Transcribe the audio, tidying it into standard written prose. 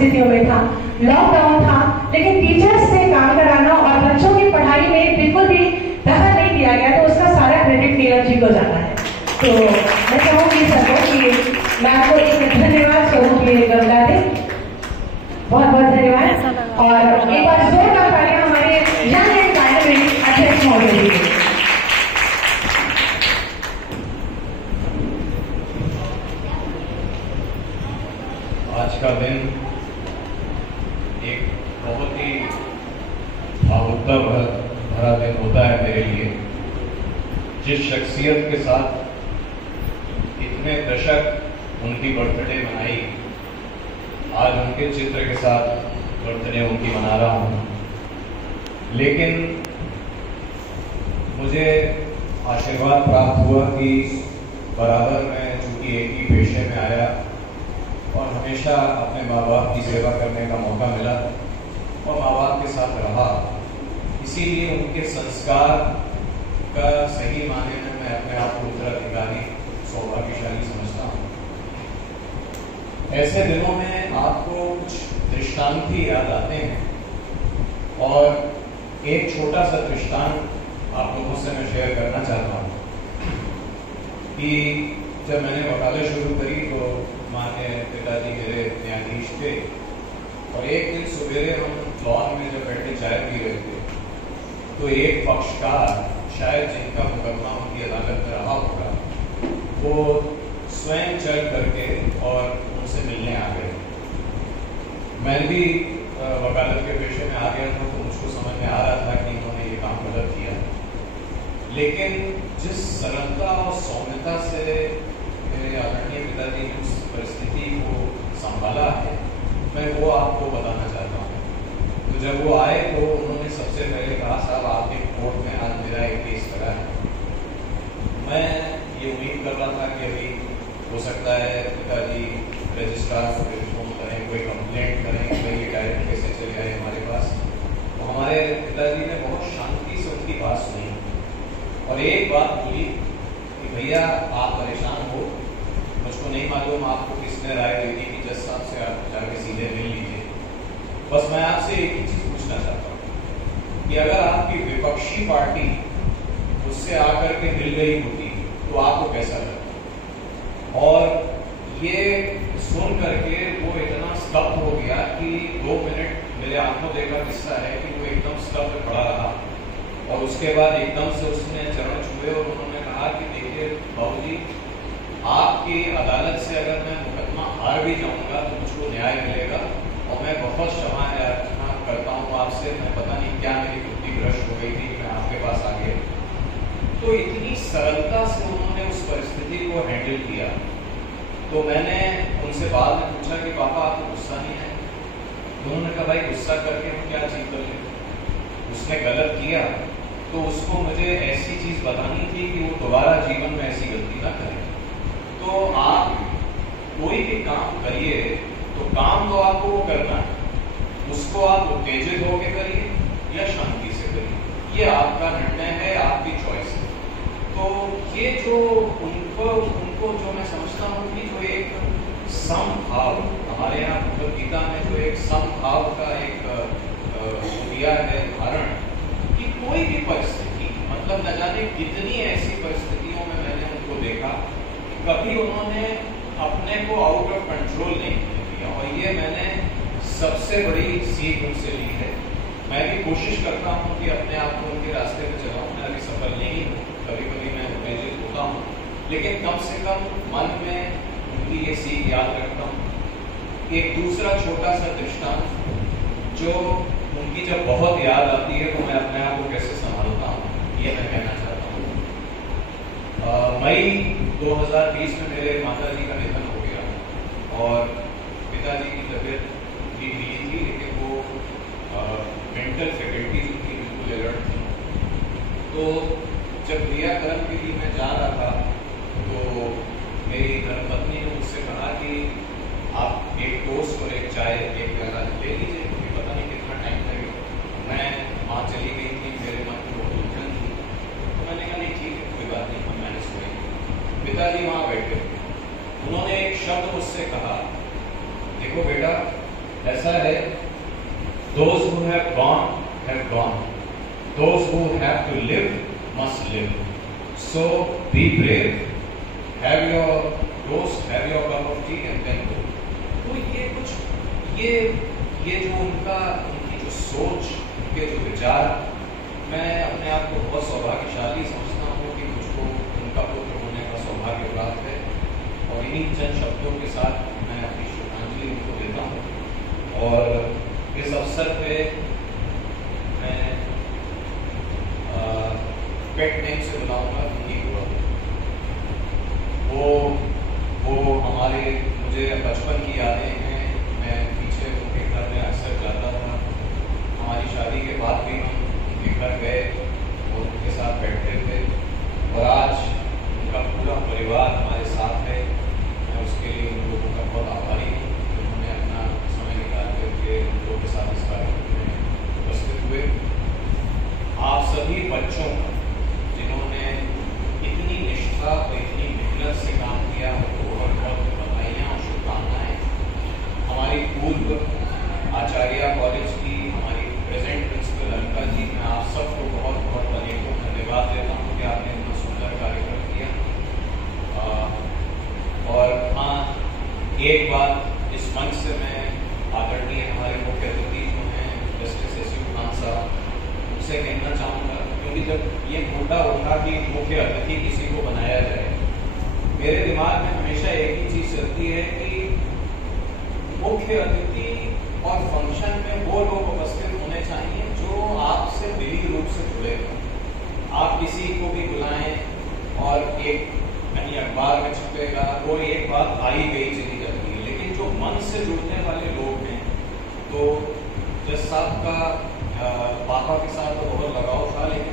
परिस्थितियों में था, लॉकडाउन था, लेकिन टीचर्स से काम कराना और बच्चों की पढ़ाई में बिल्कुल भी दखल नहीं दिया गया, तो उसका सारा क्रेडिट नीरज जी को जाता है। तो मैं चाहूंगी सबको कि मैं आपको एक धन्यवाद स्वरूप ये बदला दे। बहुत बहुत धन्यवाद। और एक बार जोरदार तालियां हमारे यंग एंड डायनामिक अध्यक्ष महोदय जी के। आज का दिन एक बहुत ही भावुकता भरा दिन होता है मेरे लिए। जिस शख्सियत के साथ इतने दशक उनकी बर्थडे मनाई, आज उनके चित्र के साथ बर्थडे उनकी मना रहा हूँ। लेकिन मुझे आशीर्वाद प्राप्त हुआ कि बराबर मैं चूंकि एक ही पेशे में आया और हमेशा अपने माँ बाप की सेवा करने का मौका मिला और माँ बाप के साथ रहा, इसीलिए उनके संस्कार का सही माने में मैं अपने आप को उत्तराधिकारी सौभाग्यशाली समझता हूँ। ऐसे दिनों में आपको कुछ दृष्टांत ही याद आते हैं और एक छोटा सा दृष्टांत आप लोगों से मैं शेयर करना चाहता हूँ कि जब मैंने वकालत शुरू करी तो माननीय पिताजी मेरे न्यायाधीश थे और एक दिन सवेरे हम लॉन में जब बैठे चाय पी रहे थे तो एक पक्षकार, शायद जिनका मुकदमा उनकी अदालत में रहा होगा, वो स्वयं चल करके और उनसे मिलने आ गए। मैं भी वकालत के पेशे में आ गया था तो मुझको समझ में आ रहा था कि इन्होंने ये काम गलत किया, लेकिन जिस सरलता और सौम्यता से मेरे आदरणीय पिताजी ने उस परिस्थिति को संभाला है, मैं वो आपको बताना चाहता हूँ। तो जब वो आए तो उन्होंने सबसे पहले कहा, साहब आपके कोर्ट में आज मेरा एक केस खड़ा है। मैं ये उम्मीद कर रहा था कि अभी हो सकता है पिताजी रजिस्ट्रार को टेलीफोन करें, कोई कंप्लेंट करें कि भाई ये डायरेक्ट कैसे चले आए हमारे पास। तो हमारे पिताजी ने बहुत शांति से उनकी बात सुनी और एक बात बोली कि भैया आप परेशान हो, मुझको नहीं मालूम आपको किसने राय दी थी कि जज साहब से आप जाके सीधे मिल लीजिए। बस मैं आपसे एक ही चीज पूछना चाहता हूँ कि अगर आपकी विपक्षी पार्टी उससे आकर के मिल गई होती तो आपको कैसा लगता? और ये सुन करके वो इतना स्तब्ध हो गया कि 2 मिनट मेरे आंखों देखा किस्सा है कि वो एकदम स्तब्ध खड़ा रहा और उसके बाद एकदम से उसने चरण छुए और उन्होंने कहा कि देखिए बाबूजी, आपकी अदालत से अगर मैं मुकदमा हार भी जाऊंगा तो मुझको न्याय मिलेगा और मैं बहुत क्षमा याचना करता हूँ आपसे, मैं पता नहीं क्या मेरी बुद्धि भ्रष्ट हो गई थी, मैं आपके पास आ गया। तो इतनी सरलता से उन्होंने उस परिस्थिति को हैंडल किया। तो मैंने उनसे बाद में पूछा कि पापा आपको गुस्सा नहीं है? उन्होंने कहा भाई गुस्सा करके हम क्या चीज कर लें, उसने गलत किया तो उसको मुझे ऐसी चीज बतानी थी कि वो दोबारा जीवन में ऐसी गलती ना करे। तो आप कोई भी काम करिए तो काम तो आपको वो करना है, उसको आप उत्तेजित होकर करिए या शांति से करिए, ये आपका निर्णय है, आपकी चॉइस है। तो ये जो उनको जो मैं समझता हूँ कि जो एक समभाव हमारे यहाँ भगवद गीता में जो एक समभाव का एक दिया है उदाहरण कि कोई भी परिस्थिति, मतलब न जाने कितनी ऐसी परिस्थितियों में मैंने उनको देखा, कभी उन्होंने अपने को आउट ऑफ कंट्रोल नहीं किया और ये मैंने सबसे बड़ी सीख उनसे ली है। मैं भी कोशिश करता हूँ कि अपने आप को उनके रास्ते पे चलाऊँ, मैं अभी सफल नहीं हूँ, कभी कभी मैं उत्तेजित होता हूँ, लेकिन कम से कम मन में उनकी ये सीख याद रखता हूँ। एक दूसरा छोटा सा दृष्टांत जो उनकी जब बहुत याद आती है तो मैं अपने आप को कैसे संभालता हूँ, ये मैं कहना चाहता हूँ। मई 2020 में मेरे माता जी का निधन हो गया और पिताजी की तबीयत भी मिली थी, लेकिन वो मेंटल फैकल्टीज उनकी बिल्कुल अलर्ट थी। तो जब क्रियाक्रम के लिए मैं जा रहा था तो मेरी धर्मपत्नी ने मुझसे कहा कि आप एक टोस्ट और एक चाय एक प्याला ले लीजिए, क्योंकि पता नहीं कितना टाइम लगेगा। मैं वहाँ चली गई थी, मेरे मन में बहुत उलझन थी, तो मैंने कहा नहीं ठीक है, कोई बात नहीं, हम मैनेज करेंगे। पिताजी वहाँ बैठे, उन्होंने एक शब्द मुझसे कहा, देखो बेटा, ऐसा है, those who have gone, those who have to live must live. So be brave, have your toast, have your cup of tea and then go. तो ये कुछ ये जो उनकी जो सोच, उनके जो विचार, मैं अपने आप को बहुत सौभाग्यशाली समझता हूँ कि मुझको उनका पुत्र होने का सौभाग्य प्राप्त है। और इन्हीं चंद शब्दों के साथ मैं अपनी श्रद्धांजलि उनको देता हूँ। और इस अवसर पे मैं पेट नेम से बुलाऊंगा उनकी वो हमारे, मुझे बचपन की यादें हैं। मैं पीछे उनके घर में अक्सर जाता था। हमारी शादी के बाद भी हम उनके घर गए और उनके साथ बैठते थे। और आज उनका पूरा परिवार हमारे साथ है। मैं उसके लिए उन लोगों का बहुत आभारी हूँ, उन्होंने अपना समय निकाल करके उन लोगों के साथ इस कार्यक्रम में उपस्थित हुए। आप सभी बच्चों को जिन्होंने इतनी निष्ठा और इतनी मेहनत से काम किया, उनको बहुत बहुत बधाइयाँ और शुभकामनाएं। हमारी पूर्व आचार्य कॉलेज की हमारी प्रेजेंट प्रिंसिपल अनिका जी, मैं आप सबको बहुत बहुत अनेकों धन्यवाद देता हूँ कि आपने इतना सुंदर कार्यक्रम किया। और हाँ, एक बात इस मंच से मैं आदरणीय हमारे मुख्य अतिथि जो हैं जस्टिस एस.यू. खान साहब, उनसे कहना चाहूँगा, क्योंकि जब ये मुद्दा उठा कि मुख्य अतिथि किसी को बनाया जाए, मेरे दिमाग में हमेशा एक ही चीज चलती है कि मुख्य अतिथि और फंक्शन में वो लोग उपस्थित होने चाहिए जो आपसे दिली रूप से जुड़े हों। आप किसी को भी बुलाएं और एक कहीं अखबार में छपेगा, वो एक बात आई गई चली जाती है। लेकिन जो मन से जुड़ने वाले लोग हैं, तो जज साहब का पापा के साथ तो बहुत लगाव था, लेकिन